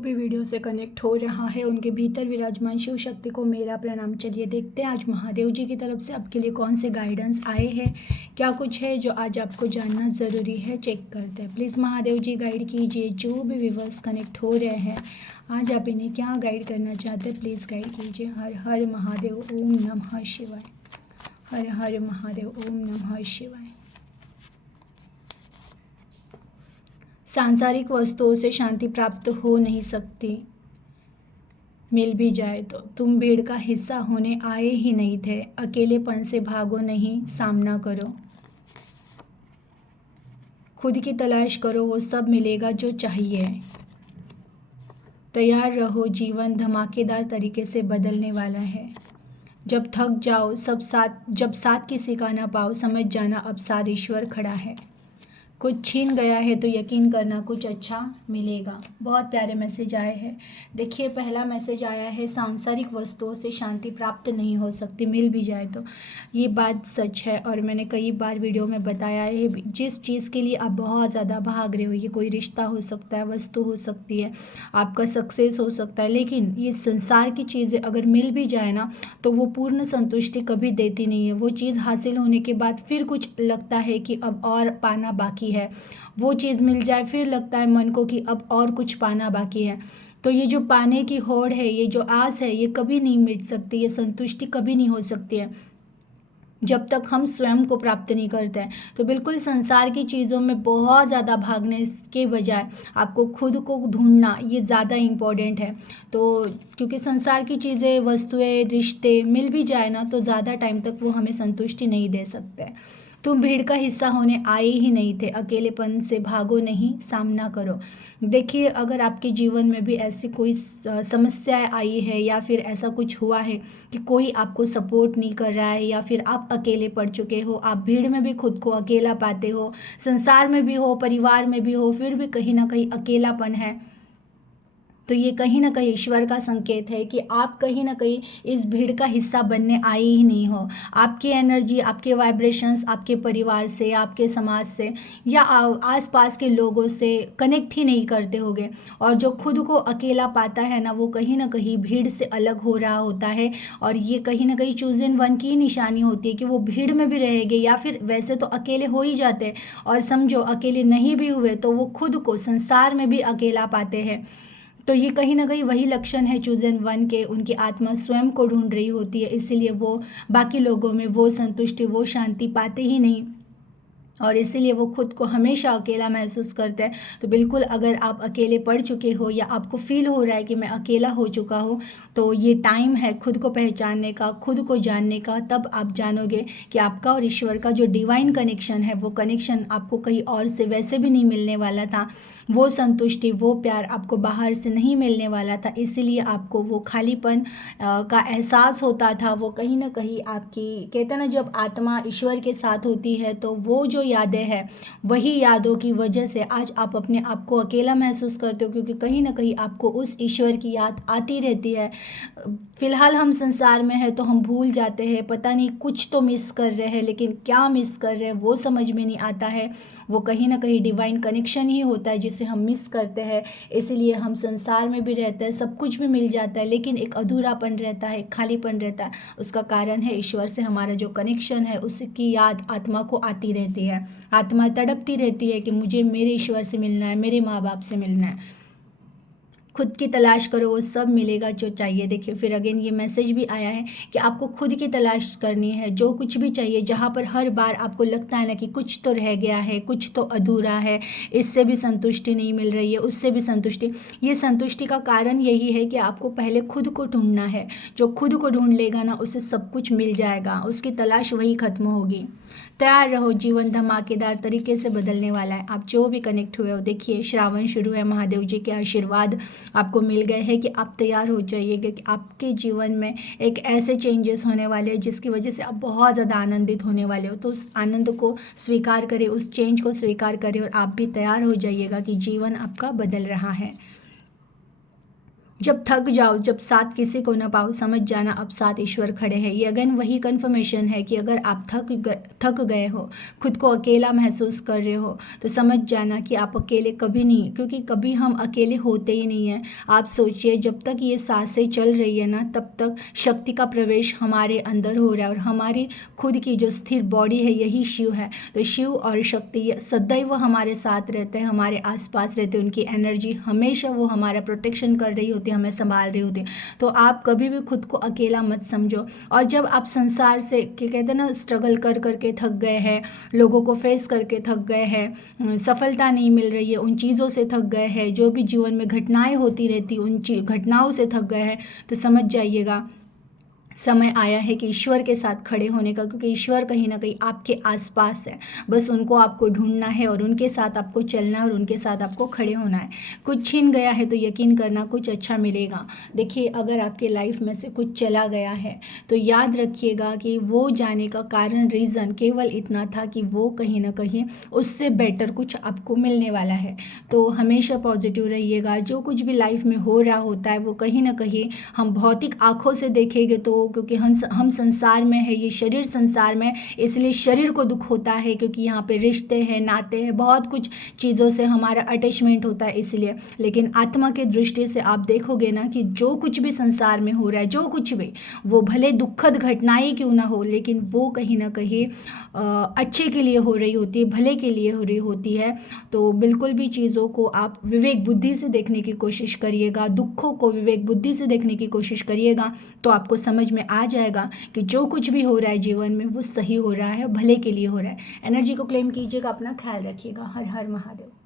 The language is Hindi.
भी वीडियो से कनेक्ट हो रहा है उनके भीतर विराजमान शिव शक्ति को मेरा प्रणाम। चलिए देखते हैं आज महादेव जी की तरफ से आपके लिए कौन से गाइडेंस आए हैं, क्या कुछ है जो आज आपको जानना ज़रूरी है। चेक करते हैं। प्लीज़ महादेव जी गाइड कीजिए जो भी व्यूअर्स कनेक्ट हो रहे हैं, आज आप इन्हें क्या गाइड करना चाहते हैं प्लीज़ गाइड कीजिए। हर हर महादेव, ओम नमः शिवाय। हर हर महादेव, ओम नमः शिवाय। सांसारिक वस्तुओं से शांति प्राप्त हो नहीं सकती, मिल भी जाए तो तुम भीड़ का हिस्सा होने आए ही नहीं थे। अकेलेपन से भागो नहीं, सामना करो। खुद की तलाश करो, वो सब मिलेगा जो चाहिए। तैयार रहो, जीवन धमाकेदार तरीके से बदलने वाला है। जब थक जाओ, जब साथ किसी का ना पाओ, समझ जाना अब साथ ईश्वर खड़ा है। कुछ छीन गया है तो यकीन करना कुछ अच्छा मिलेगा। बहुत प्यारे मैसेज आए हैं। देखिए पहला मैसेज आया है, सांसारिक वस्तुओं से शांति प्राप्त नहीं हो सकती, मिल भी जाए तो। ये बात सच है और मैंने कई बार वीडियो में बताया है। जिस चीज़ के लिए आप बहुत ज़्यादा भाग रहे हो, ये कोई रिश्ता हो सकता है, वस्तु हो सकती है, आपका सक्सेस हो सकता है, लेकिन ये संसार की चीज़ें अगर मिल भी जाए ना तो वो पूर्ण संतुष्टि कभी देती नहीं है। वो चीज़ हासिल होने के बाद फिर कुछ लगता है कि अब और पाना बाकी है। वो चीज़ मिल जाए फिर लगता है मन को कि अब और कुछ पाना बाकी है। तो ये जो पाने की होड़ है, ये जो आस है, ये कभी नहीं मिट सकती, ये संतुष्टि कभी नहीं हो सकती है जब तक हम स्वयं को प्राप्त नहीं करते हैं। तो बिल्कुल संसार की चीज़ों में बहुत ज़्यादा भागने के बजाय आपको खुद को ढूंढना ये ज़्यादा इम्पोर्टेंट है। तो क्योंकि संसार की चीज़ें, वस्तुएं, रिश्ते मिल भी जाए ना तो ज़्यादा टाइम तक वो हमें संतुष्टि नहीं दे सकते। तुम भीड़ का हिस्सा होने आए ही नहीं थे। अकेलेपन से भागो नहीं, सामना करो। देखिए अगर आपके जीवन में भी ऐसी कोई समस्याएं आई है या फिर ऐसा कुछ हुआ है कि कोई आपको सपोर्ट नहीं कर रहा है या फिर आप अकेले पड़ चुके हो, आप भीड़ में भी खुद को अकेला पाते हो, संसार में भी हो, परिवार में भी हो, फिर भी कहीं ना कहीं अकेलापन है, तो ये कहीं ना कहीं ईश्वर का संकेत है कि आप कहीं ना कहीं इस भीड़ का हिस्सा बनने आए ही नहीं हो। आपकी एनर्जी, आपके वाइब्रेशंस आपके परिवार से, आपके समाज से या आसपास के लोगों से कनेक्ट ही नहीं करते होगे। और जो खुद को अकेला पाता है ना, वो कहीं ना कहीं भीड़ से अलग हो रहा होता है। और ये कहीं ना कहीं चूजन वन की निशानी होती है कि वो भीड़ में भी रहेंगे या फिर वैसे तो अकेले हो ही जाते हैं, और समझो अकेले नहीं भी हुए तो वो खुद को संसार में भी अकेला पाते हैं। तो ये कहीं ना कहीं वही लक्षण है चूजन वन के। उनकी आत्मा स्वयं को ढूंढ रही होती है, इसीलिए वो बाकी लोगों में वो संतुष्टि, वो शांति पाते ही नहीं और इसीलिए वो खुद को हमेशा अकेला महसूस करते हैं। तो बिल्कुल अगर आप अकेले पड़ चुके हो या आपको फील हो रहा है कि मैं अकेला हो चुका हूँ, तो ये टाइम है खुद को पहचानने का, खुद को जानने का। तब आप जानोगे कि आपका और ईश्वर का जो डिवाइन कनेक्शन है, वो कनेक्शन आपको कहीं और से वैसे भी नहीं मिलने वाला था। वो संतुष्टि, वो प्यार आपको बाहर से नहीं मिलने वाला था, इसीलिए आपको वो खालीपन का एहसास होता था। वो कहीं ना कहीं आपकी, कहते हैं ना, जब आत्मा ईश्वर के साथ होती है तो वो जो यादें हैं, वही यादों की वजह से आज आप अपने आप को अकेला महसूस करते हो, क्योंकि कहीं ना कहीं आपको उस ईश्वर की याद आती रहती है। फिलहाल हम संसार में हैं तो हम भूल जाते हैं, पता नहीं कुछ तो मिस कर रहे हैं, लेकिन क्या मिस कर रहे हैं वो समझ में नहीं आता है। वो कहीं ना कहीं डिवाइन कनेक्शन ही होता है जिसे हम मिस करते हैं। इसीलिए हम संसार में भी रहते हैं, सब कुछ भी मिल जाता है, लेकिन एक अधूरापन रहता है, खालीपन रहता है। उसका कारण है ईश्वर से हमारा जो कनेक्शन है, उसकी याद आत्मा को आती रहती है। आत्मा तड़पती रहती है कि मुझे मेरे ईश्वर से मिलना है, मेरे माँ बाप से मिलना है। खुद की तलाश करो, वो सब मिलेगा जो चाहिए। देखिए फिर अगेन ये मैसेज भी आया है कि आपको खुद की तलाश करनी है। जो कुछ भी चाहिए, जहाँ पर हर बार आपको लगता है ना कि कुछ तो रह गया है, कुछ तो अधूरा है, इससे भी संतुष्टि नहीं मिल रही है, उससे भी संतुष्टि, ये संतुष्टि का कारण यही है कि आपको पहले खुद को ढूंढना है। जो खुद को ढूंढ लेगा ना, उसे सब कुछ मिल जाएगा, उसकी तलाश वही खत्म होगी। तैयार रहो, जीवन धमाकेदार तरीके से बदलने वाला है। आप जो भी कनेक्ट हुए हो, देखिए श्रावण शुरू है, महादेव जी के आशीर्वाद आपको मिल गए हैं कि आप तैयार हो जाइएगा कि आपके जीवन में एक ऐसे चेंजेस होने वाले हैं जिसकी वजह से आप बहुत ज़्यादा आनंदित होने वाले हो। तो उस आनंद को स्वीकार करें, उस चेंज को स्वीकार करें और आप भी तैयार हो जाइएगा कि जीवन आपका बदल रहा है। जब थक जाओ, जब साथ किसी को न पाओ, समझ जाना अब साथ ईश्वर खड़े हैं। ये अगेन वही कन्फर्मेशन है कि अगर आप थक गए हो, खुद को अकेला महसूस कर रहे हो, तो समझ जाना कि आप अकेले कभी नहीं, क्योंकि कभी हम अकेले होते ही नहीं हैं। आप सोचिए, जब तक ये सांसें चल रही है ना, तब तक शक्ति का प्रवेश हमारे अंदर हो रहा है, और हमारी खुद की जो स्थिर बॉडी है यही शिव है। तो शिव और शक्ति ये सदैव हमारे साथ रहते हैं, हमारे आसपास रहते हैं। उनकी एनर्जी हमेशा वो हमारा प्रोटेक्शन कर रही होती है, हमें संभाल रही होती है। तो आप कभी भी खुद को अकेला मत समझो। और जब आप संसार से क्या कहते हैं ना, स्ट्रगल कर करके थक गए हैं, लोगों को फेस करके थक गए हैं, सफलता नहीं मिल रही है, उन चीज़ों से थक गए हैं, जो भी जीवन में घटनाएं होती रहती उन घटनाओं से थक गए हैं, तो समझ जाइएगा समय आया है कि ईश्वर के साथ खड़े होने का, क्योंकि ईश्वर कहीं ना कहीं आपके आसपास है। बस उनको आपको ढूंढना है और उनके साथ आपको चलना है और उनके साथ आपको खड़े होना है। कुछ छीन गया है तो यकीन करना कुछ अच्छा मिलेगा। देखिए, अगर आपके लाइफ में से कुछ चला गया है तो याद रखिएगा कि वो जाने का कारण, रीज़न केवल इतना था कि वो कहीं ना कहीं उससे बेटर कुछ आपको मिलने वाला है। तो हमेशा पॉजिटिव रहिएगा। जो कुछ भी लाइफ में हो रहा होता है वो कहीं ना कहीं हम भौतिक आँखों से देखेंगे तो, क्योंकि हम संसार में है, ये शरीर संसार में, इसलिए शरीर को दुख होता है, क्योंकि यहाँ पे रिश्ते हैं, नाते हैं, बहुत कुछ चीज़ों से हमारा अटैचमेंट होता है इसलिए। लेकिन आत्मा के दृष्टि से आप देखोगे ना कि जो कुछ भी संसार में हो रहा है, जो कुछ भी, वो भले दुखद घटनाएं क्यों ना हो, लेकिन वो कहीं ना कहीं अच्छे के लिए हो रही होती है, भले के लिए हो रही होती है। तो बिल्कुल भी चीज़ों को आप विवेक बुद्धि से देखने की कोशिश करिएगा, दुखों को विवेक बुद्धि से देखने की कोशिश करिएगा, तो आपको समझ में आ जाएगा कि जो कुछ भी हो रहा है जीवन में वो सही हो रहा है, भले के लिए हो रहा है। एनर्जी को क्लेम कीजिएगा, अपना ख्याल रखिएगा। हर हर महादेव।